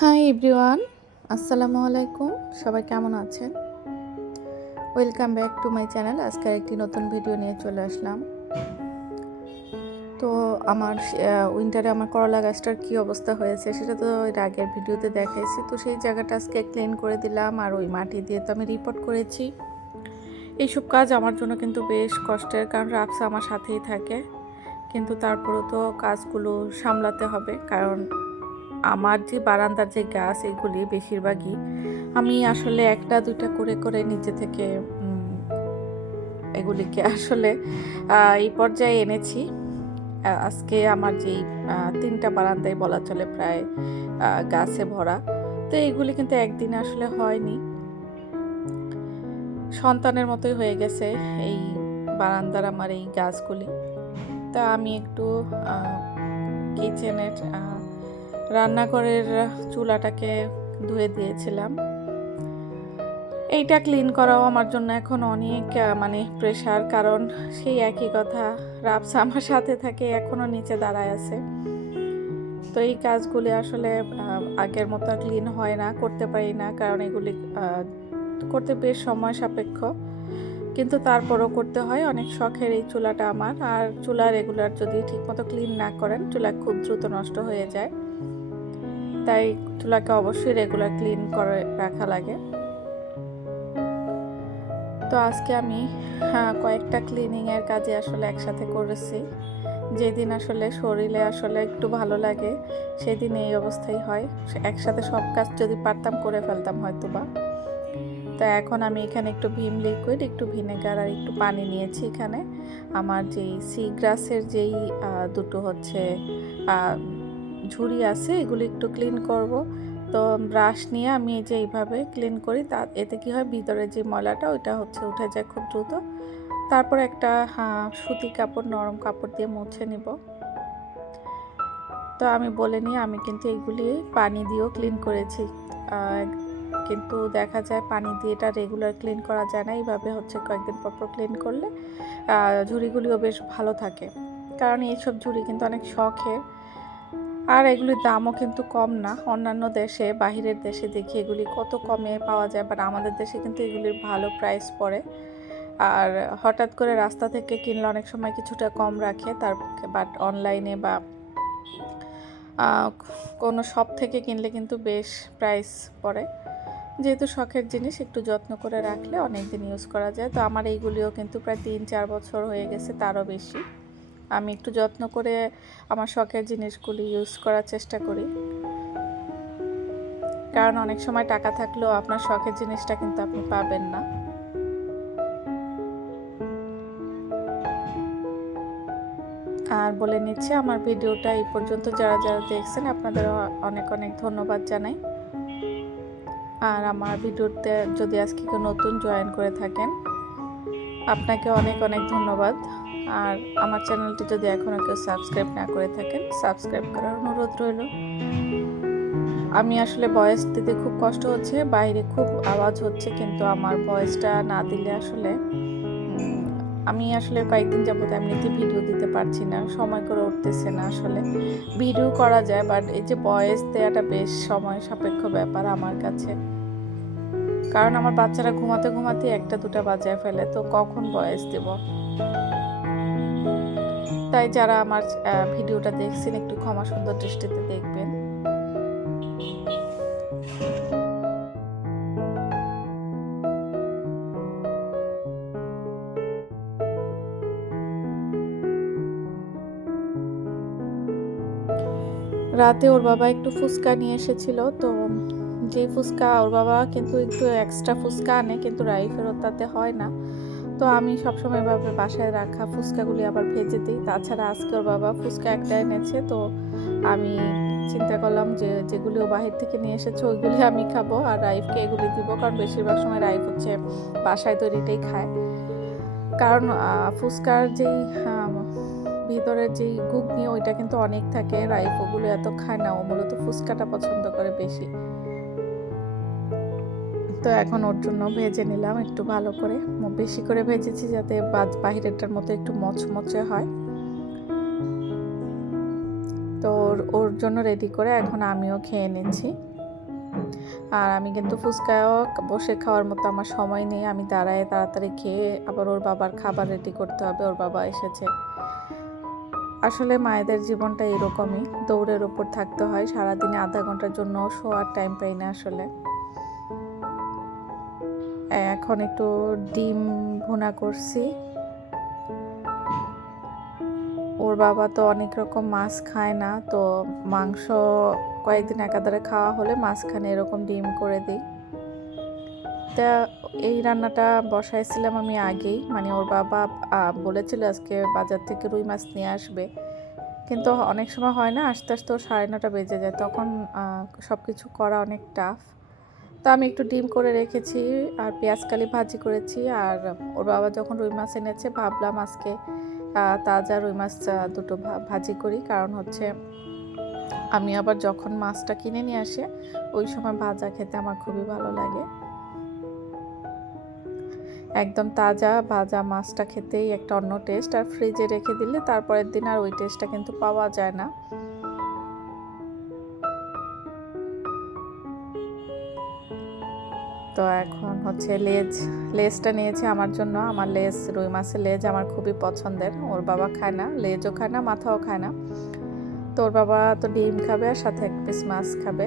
Hi everyone, আসসালামু আলাইকুম। সবাই কেমন আছেন? Welcome back to my channel. আজকের একটি নতুন ভিডিও নিয়ে চলে আসলাম। তো আমার উইন্টারে আমার করলা গাছটার কী অবস্থা হয়েছে সেটা তো এর আগের ভিডিওতে দেখাইছি। তো সেই জায়গাটা আজকে ক্লিন করে দিলাম আর ওই মাটি দিয়ে তো আমি রিপোর্ট করেছি। এইসব কাজ আমার জন্য কিন্তু বেশ কষ্টের কারণ রাফসা আমার সাথেই থাকে। কিন্তু তারপরেও তো কাজগুলো সামলাতে হবে। কারণ আমার যে বারান্দার যে গাছ, এগুলি বেশিরভাগই আমি আসলে একটা, দুইটা করে করে নিচে থেকে এগুলিকে আসলে এই পর্যায়ে এনেছি। আজকে আমার যেই তিনটা বারান্দায় বলা চলে প্রায় গাছে ভরা। তো এইগুলি কিন্তু একদিন আসলে হয়নি। সন্তানের মতোই হয়ে গেছে এই বারান্দার আমার এই গাছগুলি। তা আমি একটু কিচেনের রান্নাঘরের চুলাটাকে ধুয়ে দিয়েছিলাম। এইটা ক্লিন করাও আমার জন্য এখন অনেক মানে প্রেশার কারণ সেই একই কথা রাবসা আমার সাথে থাকে এখনও নিচে দাঁড়ায় আছে। তো এই কাজগুলি আসলে আগের মতো ক্লিন হয় না, করতে পারি না, কারণ এগুলি করতে বেশ সময় সাপেক্ষ। কিন্তু তারপরও করতে হয়, অনেক শখের এই চুলাটা আমার। আর চুলা রেগুলার যদি ঠিকমতো ক্লিন না করেন, চুলা খুব দ্রুত নষ্ট হয়ে যায়। তাই চুলাকে অবশ্যই রেগুলার ক্লিন করে রাখা লাগে। তো আজকে আমি হ্যাঁ, কয়েকটা ক্লিনিংয়ের কাজে আসলে একসাথে করেছি। যেদিন আসলে শরীরে আসলে একটু ভালো লাগে সেদিন এই অবস্থাই হয়। একসাথে সব কাজ যদি পারতাম করে ফেলতাম হয়তো বা তো এখন আমি এখানে একটু ভীম লিকুইড একটু ভিনেগার আর একটু পানি নিয়েছি এখানে। আমার যেই সি গ্রাসের যেই দুটো হচ্ছে ঝুড়ি আছে, এগুলো একটু ক্লিন করব। তো ব্রাশ নিয়ে আমি এই যে এইভাবে ক্লিন করি, তা এতে কি হয়, ভিতরে যে ময়লাটা, ওইটা হচ্ছে উঠে যায় খুব দ্রুত। তারপর একটা সুতি কাপড়, নরম কাপড় দিয়ে মুছে নিব। তো আমি বলে নিই, আমি কিন্তু এইগুলি পানি দিয়েও ক্লিন করেছি। কিন্তু দেখা যায় পানি দিয়ে এটা রেগুলার ক্লিন করা যায় না, এইভাবে হচ্ছে কয়েকদিন পর পর ক্লিন করলে ঝুড়িগুলিও বেশ ভালো থাকে। কারণ এইসব ঝুড়ি কিন্তু অনেক শখের। আর এগুলির দামও কিন্তু কম না। অন্যান্য দেশে, বাহিরের দেশে দেখি এগুলি কত কমে পাওয়া যায় বাট আমাদের দেশে কিন্তু এগুলির ভালো প্রাইস পড়ে। আর হঠাৎ করে রাস্তা থেকে কিনলে অনেক সময় কিছুটা কম রাখে, তার বাট অনলাইনে বা কোনো শপ থেকে কিনলে কিন্তু বেশ প্রাইস পড়ে। যেহেতু শখের জিনিস, একটু যত্ন করে রাখলে অনেক দিন ইউজ করা যায়। তো আমার এইগুলিও কিন্তু প্রায় তিন চার বছর হয়ে গেছে, তারও বেশি। আমি একটু যত্ন করে আমার শখের জিনিসগুলি ইউজ করার চেষ্টা করি। কারণ অনেক সময় টাকা থাকলেও আপনার শখের জিনিসটা কিন্তু আপনি পাবেন না। আর বলে নিচ্ছি, আমার ভিডিওটা এই পর্যন্ত। যারা যারা দেখছেন আপনাদের অনেক অনেক ধন্যবাদ জানাই। আর আমার ভিডিওতে যদি আজকে কেউ নতুন জয়েন করে থাকেন, আপনাকে অনেক অনেক ধন্যবাদ। আর আমার চ্যানেলটি যদি এখনও কেউ সাবস্ক্রাইব না করে থাকেন, সাবস্ক্রাইব করার অনুরোধ রইল। আমি আসলে ভয়েস দিতে খুব কষ্ট হচ্ছে, বাইরে খুব আওয়াজ হচ্ছে, কিন্তু আমার ভয়েসটা না দিলে আসলে আমি আসলে কয়েকদিন যাবত এমনিতে ভিডিও দিতে পারছি না, সময় করে উঠতেছে না আসলে। ভিডিও করা যায়, বাট এই যে ভয়েস দেওয়াটা বেশ সময় সাপেক্ষ ব্যাপার আমার কাছে। কারণ আমার বাচ্চারা ঘুমাতে ঘুমাতে একটা দুটা বাজায় ফেলে, তো কখন ভয়েস দেব? তাই যারা আমার ভিডিওটা দেখছেন, একটু ক্ষমা সুন্দর দৃষ্টিতে দেখবেন। রাতে ওর বাবা একটু ফুচকা নিয়ে এসেছিল, তো যে ফুচকা, ওর বাবা কিন্তু একটু এক্সট্রা ফুচকা আনে, কিন্তু রাই ফেরত তাতে হয় না। তো আমি সবসময় এভাবে বাসায় রাখা ফুচকাগুলি আবার ভেজে দিই। তাছাড়া আজকে ওর বাবা ফুচকা একটা এনেছে, তো আমি চিন্তা করলাম যে যেগুলি বাহির থেকে নিয়ে এসেছে ওইগুলি আমি খাব আর রাইফকে এগুলি দিব, কারণ বেশিরভাগ সময় রাইফ হচ্ছে বাসায় তৈরিটাই খায়। কারণ ফুচকার যেই ভিতরের যেই ঘুগনি, ওইটা কিন্তু অনেক থাকে। রাইফ ওগুলো এত খায় না, ও মূলত ফুচকাটা পছন্দ করে বেশি। তো এখন ওর জন্য ভেজে নিলাম একটু ভালো করে। বেশি করে ভেজেছি যাতে বাহিরেরটার মতো একটু মচমচে হয়। তো ওর জন্য রেডি করে এখন আমিও খেয়ে নিচ্ছি। আর আমি কিন্তু ফুচকাও বসে খাওয়ার মতো আমার সময় নেই। আমি দাঁড়ায় তাড়াতাড়ি খেয়ে আবার ওর বাবার খাবার রেডি করতে হবে। ওর বাবা এসেছে। আসলে মায়েদের জীবনটা এরকমই। দৌড়ের ওপর থাকতে হয়। সারাদিনে আধা ঘণ্টার জন্য শোয়ার টাইম পাই না আসলে। এখন একটু ডিম ভুনা করছি। ওর বাবা তো অনেক রকম মাছ খায় না, তো মাংস কয়েকদিন একাধারে খাওয়া হলে মাঝখানে এরকম ডিম করে দিই। তা এই রান্নাটা বসাইছিলাম আমি আগেই মানে ওর বাবা বলেছিল আজকে বাজার থেকে রুই মাছ নিয়ে আসবে। কিন্তু অনেক সময় হয় না, আস্তে আস্তে ওর সাড়ে নটা বেজে যায়, তখন সব কিছু করা অনেক টাফ তো আমি একটু ডিম করে রেখেছি আর পেঁয়াজ কালি ভাজি করেছি। আর ওর বাবা যখন রুই মাছ এনেছে, ভাবলাম আজকে তাজা রুই মাছ দুটো ভাজি করি। কারণ হচ্ছে, আমি আবার যখন মাছটা কিনে নিয়ে আসে, ওই সময় ভাজা খেতে আমার খুবই ভালো লাগে। একদম তাজা ভাজা মাছটা খেতেই একটা অন্য টেস্ট আর ফ্রিজে রেখে দিলে তারপরের দিন আর ওই টেস্টটা কিন্তু পাওয়া যায় না। তো এখন হচ্ছে লেজ, লেজটা নিয়েছি আমার জন্য। আমার লেজ, রুই মাছের লেজ আমার খুবই পছন্দের। ওর বাবা খায় না, লেজও খায় না, মাথাও খায় না। তো ওর বাবা তো ডিম খাবে আর সাথে এক পিস মাছ খাবে।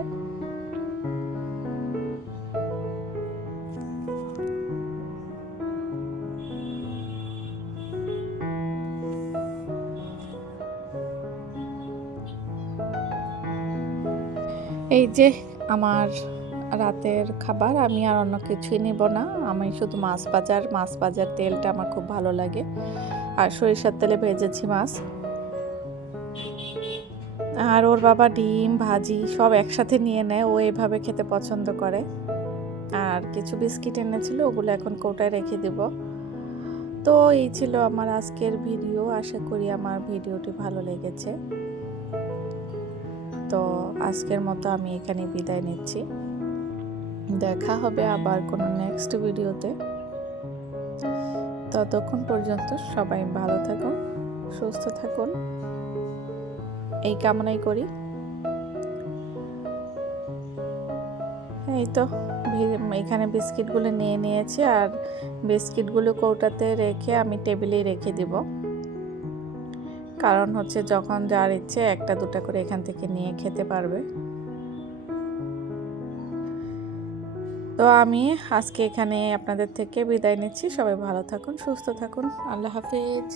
এই যে আমার রাতের খাবার, আমি আর অন্য কিছুই নেব না। আমি শুধু মাছ ভাজার, মাছ বাজার তেলটা আমার খুব ভালো লাগে। আর সরিষার তেলে ভেজেছি মাছ। আর ওর বাবা ডিম, ভাজি সব একসাথে নিয়ে নেয়, ও এভাবে খেতে পছন্দ করে। আর কিছু বিস্কিট এনেছিল, ওগুলো এখন কৌটায় রেখে দেব। তো এই ছিল আমার আজকের ভিডিও। আশা করি আমার ভিডিওটি ভালো লেগেছে। তো আজকের মতো আমি এখানে বিদায় নিচ্ছি। দেখা হবে আবার কোনো নেক্সট ভিডিওতে ততক্ষণ পর্যন্ত সবাই ভালো থাকুন, সুস্থ থাকুন। এই কামনাই করি। এই তো এখানে বিস্কিটগুলো নিয়ে নিয়েছি আর বিস্কিটগুলো কৌটাতে রেখে আমি টেবিলেই রেখে দিব। কারণ হচ্ছে যখন যার ইচ্ছে একটা দুটা করে এখান থেকে নিয়ে খেতে পারবে। তো আমি আজকে এখানে আপনাদের থেকে বিদায় নিচ্ছি। সবাই ভালো থাকুন, সুস্থ থাকুন। আল্লাহ হাফিজ।